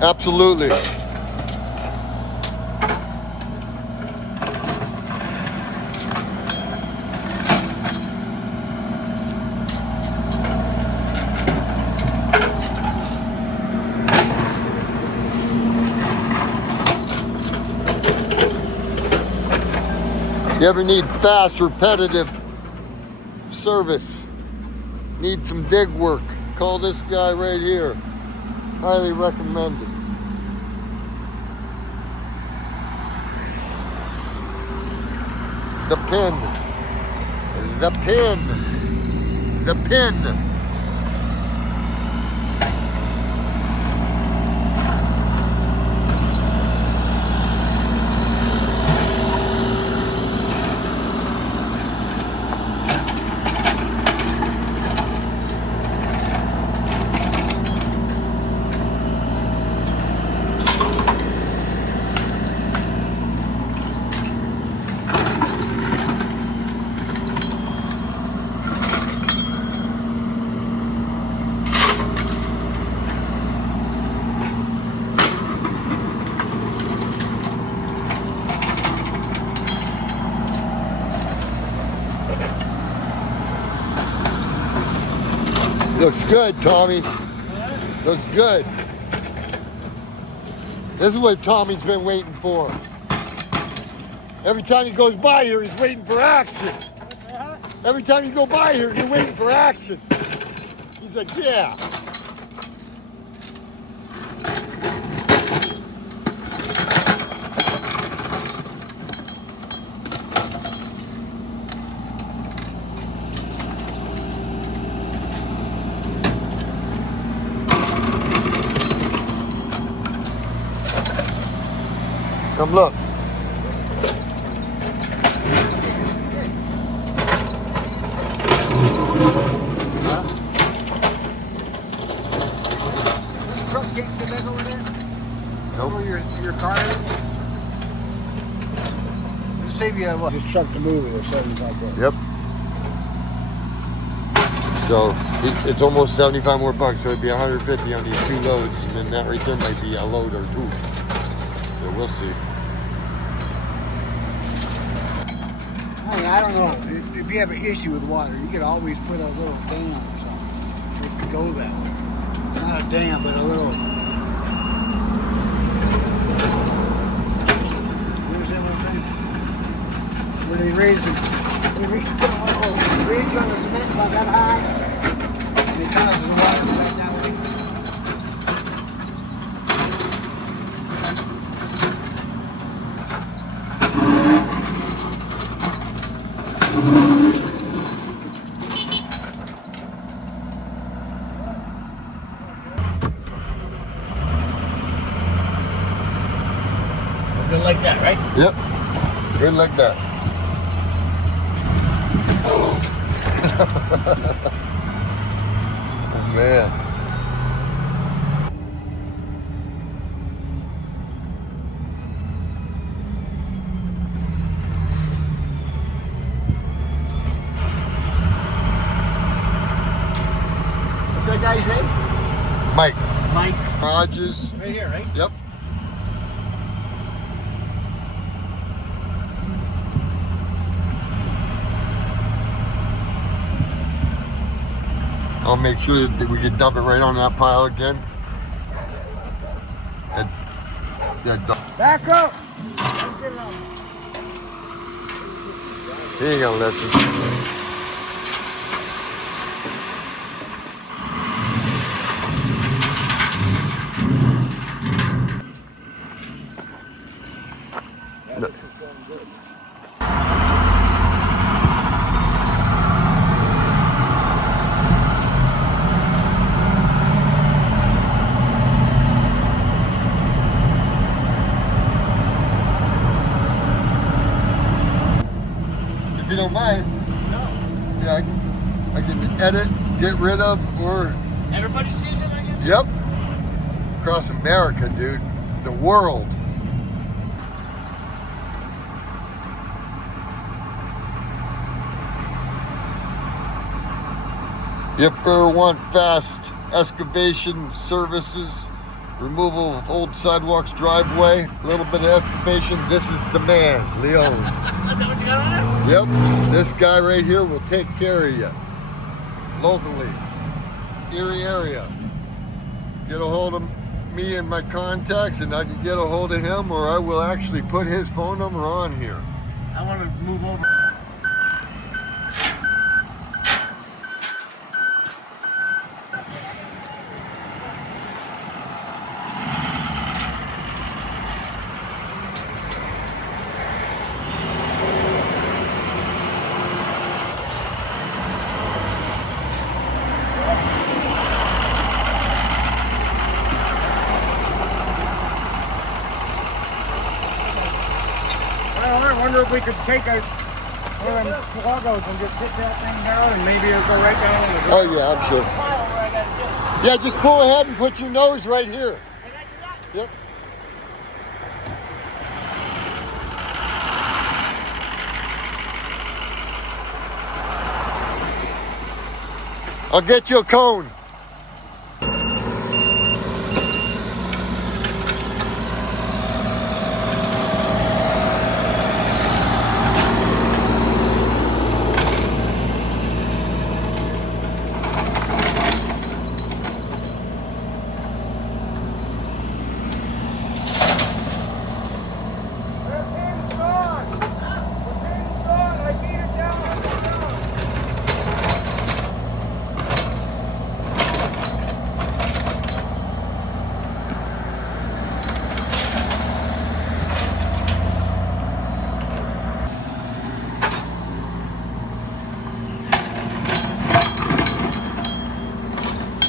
Absolutely. You ever need fast, repetitive service? Need some dig work? Call this guy right here. Highly recommended. The pin. The pin. The pin. Looks good, Tommy. Looks good. This is what Tommy's been waiting for. Every time he goes by here, he's waiting for action. Every time you go by here, you're waiting for action. He's like, yeah. Come look. Truck can't get back over there? Nope. Over your car? It'll save you what? Just truck to move it, 75 bucks. Yep. So it's almost 75 more bucks, so it'd be 150 on these 2 loads, and then that right there might be a load or 2. So we'll see. I don't know. If you have an issue with water, you could always put a little dam or something. It could go that way. Not a dam, but a little. You understand what I'm saying? Where they raise put a little bridge on the cement about that high, and it causes the water to right that way. Good like that, right? Yep. Good like that. Oh, man. What's that guy's name? Mike. Mike. Rogers. Right here, right? Yep. I'll make sure that we can dump it right on that pile again. Back up! Here you go, Leslie. This is going good. If you don't mind, No. yeah, I can edit, get rid of, or Everybody sees it, I guess? yep. Across America, dude. The world. If you ever want fast excavation services, removal of old sidewalks, driveway, a little bit of excavation. This is the man, Leon. Is that what you got on there? Yep, this guy right here will take care of you locally, Erie area. Get a hold of me and my contacts, and I can get a hold of him, or I will actually put his phone number on here. I want to move over. I wonder if we could take one of them sluggos and just hit that thing down and maybe it'll go right down in the Oh yeah, I'm sure. Yeah, just pull ahead and put your nose right here. Yep. I'll get you a cone.